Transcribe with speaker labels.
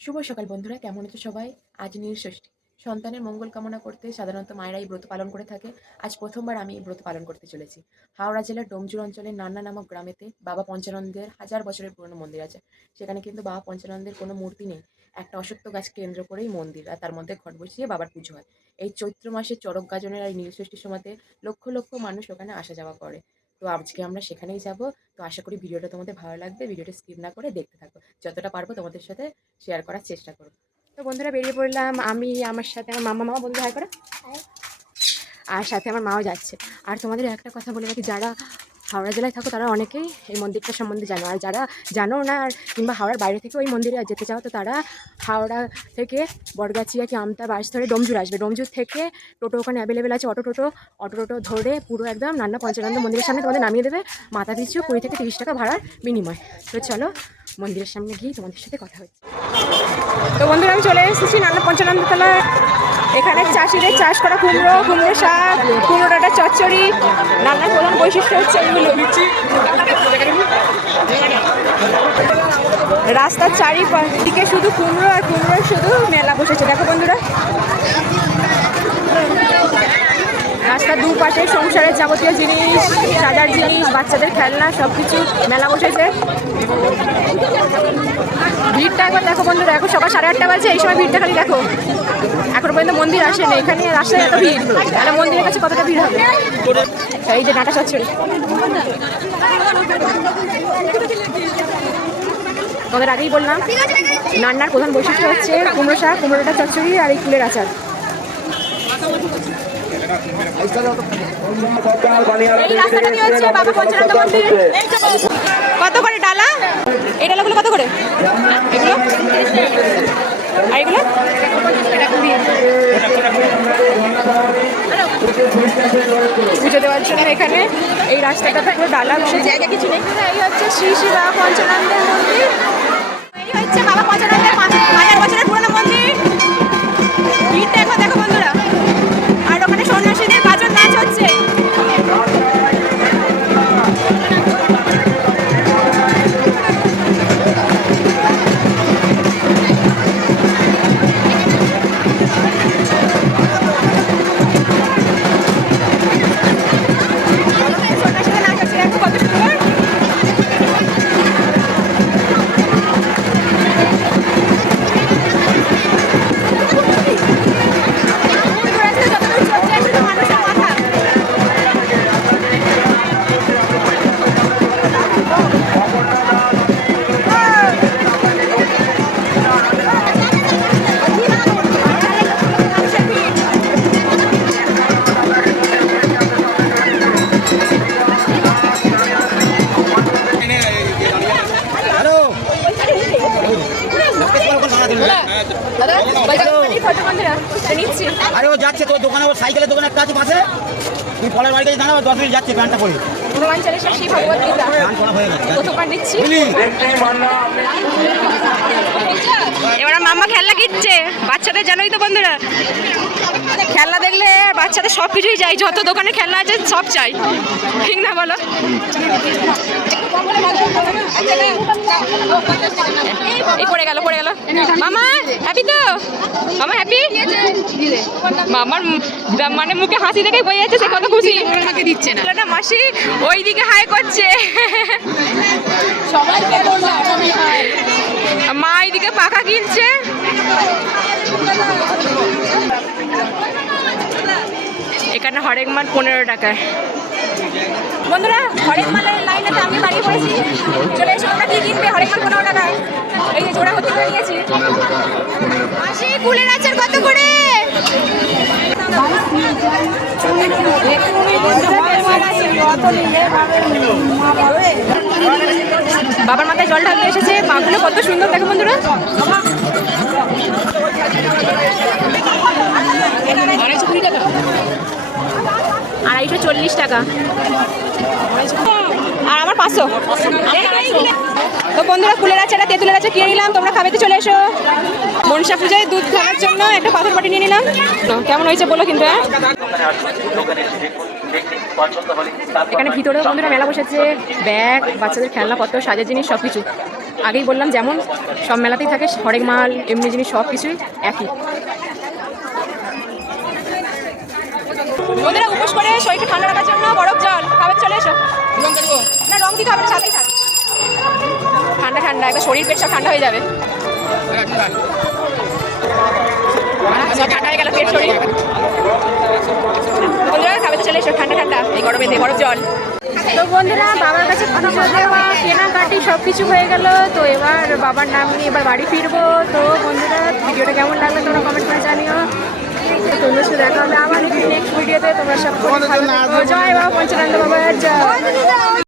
Speaker 1: শুভ সকাল বন্ধুরা, কেমন আছো সবাই? আজ নীলষষ্ঠী সন্তানের মঙ্গল কামনা করতে সাধারণত মায়েরা এই ব্রত পালন করে থাকে। আজ প্রথমবার আমি এই ব্রত পালন করতে চলেছি। হাওড়া জেলার ডোমজুর অঞ্চলের নান্না নামক গ্রামেতে বাবা পঞ্চানন্দের হাজার বছরের পুরনো মন্দির আছে। সেখানে কিন্তু বাবা পঞ্চানন্দের কোনো মূর্তি নেই। একটা অশ্বত্থ গাছ কেন্দ্র করেই মন্দির আর তার মধ্যে ঘট বসিয়ে বাবার পুজো হয়। এই চৈত্র মাসে চরক গাজনের আর নীলষষ্ঠীর সময়তে লক্ষ লক্ষ মানুষ ওখানে আসা যাওয়া করে। তো আজকে আমরা সেখানেই যাব। তো আশা করি ভিডিওটা তোমাদের ভালো লাগবে। ভিডিওটা স্কিপ না করে দেখতে থাকো। যতটা পারব তোমাদের সাথে শেয়ার করার চেষ্টা করো তো বন্ধুরা বেরিয়ে পড়লাম। আমি আমার সাথে আমার মামা মামা বন্ধু হাই করে। আর সাথে আমার মাও যাচ্ছে। আর তোমাদের একটা কথা বলে রাখি যারা হাওড়া জেলায় থাকো, তারা অনেকেই এই মন্দিরটা সম্বন্ধে জানো। আর যারা জানো না, আর কিংবা হাওড়ার বাইরে থেকে ওই মন্দিরে যেতে চাও, তো তারা হাওড়া থেকে বটগাছিয়া কি আমতা বাস ধরে ডোমজুর আসবে। ডোমজুর থেকে টোটো ওখানে অ্যাভেলেবেল আছে, অটো টোটো অটো টোটো ধরে পুরো একদম নান্না পঞ্চানন্দ মন্দিরের সামনে তোমাদের নামিয়ে দেবে। মাথা পিছু কুড়ি থেকে তিরিশ টাকা ভাড়ার বিনিময়। তো চলো, মন্দিরের সামনে গিয়ে তোমাদের সাথে কথা হচ্ছে। তো বন্ধুরা, আমি চলে এসেছি নানা পঞ্চানন্দ তলায়। এখানে চাষিদের চাষ করা কুমড়ো কুমড়ো শাক, কুমড়ো ডাটা চচ্চড়ি রান্নার প্রধান বৈশিষ্ট্য হচ্ছে এগুলো। রাস্তার চারিদিকে শুধু কুমড়ো আর কুমড়ো শুধু মেলা বসেছে। দেখো বন্ধুরা। রাস্তার দুপাশে সংসারের যাবতীয় জিনিস, সাজার জিনিস, বাচ্চাদের খেলনা সব কিছু মেলা বসেছে। ভিড়টা একবার দেখো বন্ধুরা। এখন সকাল সাড়ে আটটা বাজে, এই সময় ভিড়টা খালি দেখো। এখন পর্যন্ত মন্দির আসেনি এখানে রাস্তায় এত ভিড়। তাহলে মন্দিরের কাছে কতটা ভিড় হবে? এই যে ডাটা চচ্চড়ি তোমাদের আগেই বললাম, নান্নার প্রধান বৈশিষ্ট্য হচ্ছে কুমড়ো শাক, কুমড়োটা চচ্চড়ি আর এই ফুলের আচার। কত করে ডালা এই ডালাগুলো কত করে এগুলো আর এগুলো পুজো দেওয়ার জন্য এখানে এই রাস্তাটা পুরো ডালা বসে জায়গা কিছু নেই। এই হচ্ছে শ্রী শ্রী বাবা পঞ্চানন্দের মন্দির। এই হচ্ছে বাবা পঞ্চানন্দের পাঁচ- হাজার বছরের পুরনো মন্দির। আরে
Speaker 2: ও যাচ্ছে তোর দোকানে ওর সাইকেলের দোকানে একটা আছে পাশে তুই ফলের বাড়িতে দাঁড়াবো দশ মিনিট যাচ্ছে প্যান্টটা পরে হয়ে
Speaker 1: এবার মাম্মা খেলনা কিনছে বাচ্চাদের জানোই তো বন্ধুরা খেলনা দেখলে বাচ্চাদের সব কিছুই চাই যত দোকানে খেলনা আছে সব চাই ঠিক না বলো এই পড়ে গেল পড়ে গেল। মামা হ্যাপি তো? মামা হ্যাপি মামার মানে মুখে হাসি দেখে বোঝা যাচ্ছে সে কত খুশি। আমাকে দিচ্ছে না না মাসি ওইদিকে হাই করছে। মা এইদিকে পাখা কিনছে এখানে হরেক মাল পনেরো টাকায়। বন্ধুরা, হরেক মালের বাড়ি পড়েছি। চলে এসো তোমরা কি কিনবে? হরেক মাল পনেরো টাকায় এই যে জোড়া হতে নিয়েছি মাসি কুলের আচার কত করে? বাবার মাথায় জল ঢালতে এসেছে। মাগুলো কত সুন্দর দেখো বন্ধুরা। আড়াইশো চল্লিশ টাকা। আর আমার পাঁচশো। তো বন্ধুরা, ফুলের আচারা তেঁতুলের আচার কিনে নিলাম, তোমরা খাবেতে চলে এসো। মনসা পূজায় দুধ খাওয়ার জন্য একটা পাথর পাটি নিয়ে নিলাম। কেমন হয়েছে বলো কিন্তু হ্যাঁ? এখানে ভিতরেও বন্ধুরা মেলা বসেছে, ব্যাগ, বাচ্চাদের খেলনাপত্র, সাজের জিনিস সব কিছু আগেই বললাম, যেমন সব মেলাতেই থাকে, হরেক মাল, এমনি জিনিস সব কিছুই একই। বন্ধুরা উপোস করে শরীরকে ঠান্ডা রাখার জন্য। বরফ জল, খাবার চলে এসো। না, রং দিতে হবে থাক। ঠান্ডা ঠান্ডা একবার শরীর পেট সব ঠান্ডা হয়ে যাবে। আচ্ছা ঠান্ডা হয়ে পেট, শরীর। বন্ধুরা খাবার চলে এসো, ঠান্ডা ঠান্ডা জল। তো বন্ধুরা, বাবার সব কিছু হয়ে গেল, তো এবার বাবার নাম নিয়ে এবার বাড়ি ফিরবো। তো বন্ধুরা, ভিডিওটা কেমন লাগল তোমরা কমেন্ট করে জানিও। তো তোমার সাথে দেখা হবে আবার নেক্সট ভিডিওতে তোমরা সব জয় বাবা পঞ্চানন্দ বাবার জয়।